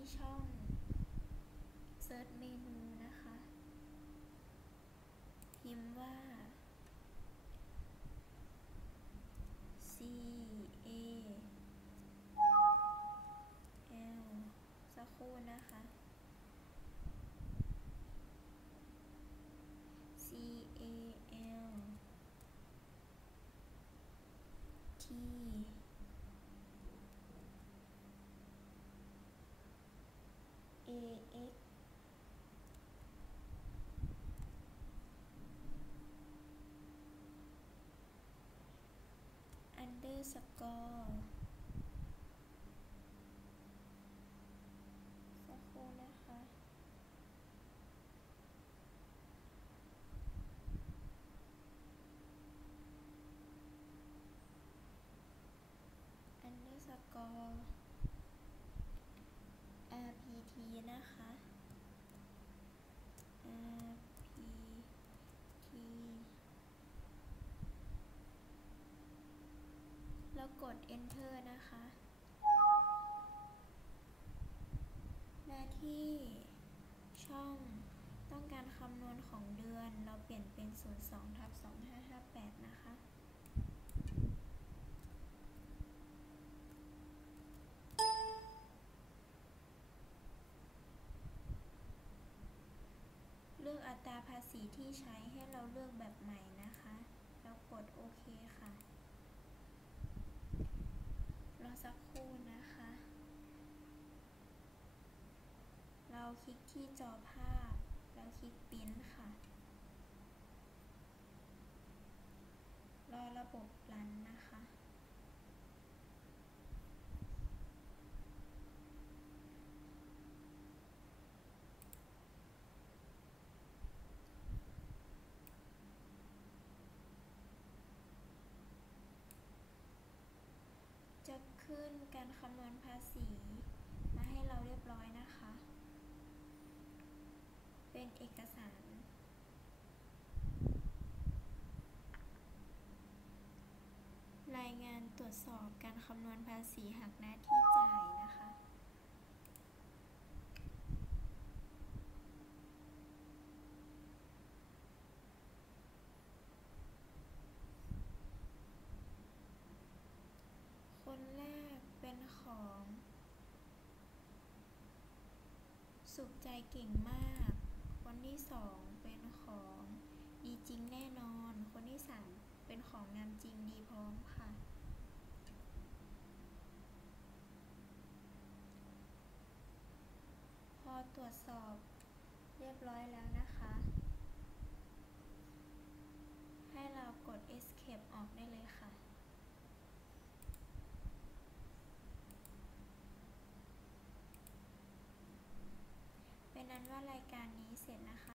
ที่ช่อง Search เมนูนะคะ พิมพ์ว่า C A L สักครู่นะคะ C A L T score กด enter นะคะและที่ช่องต้องการคำนวณของเดือนเราเปลี่ยนเป็น 02ทับ2558 นะคะ เลือกอัตราภาษีที่ใช้ให้เราเลือกแบบใหม่นะคะ แล้วกดโอเคค่ะ รอสักครู่นะคะ เรา คลิกที่จอภาพ แล้วคลิกปริ้นค่ะ รอระบบรันนะคะ จะขึ้นการคำนวณภาษี มาให้เราเรียบร้อยนะคะ เป็นเอกสาร รายงานตรวจสอบการ คำนวณภาษีหักหน้าที่จ่ายนะคะ คนแรกเป็นของ สุขใจเก่งมาก คนที่สองเป็นของดีจริงแน่นอน คนที่สามเป็นของงามจริงดีพร้อมค่ะ พอ ตรวจสอบเรียบร้อยแล้วนะคะ ให้เรากด escape ออกได้เลยค่ะเป็นนั้นว่ารายการนี้เสร็จนะคะ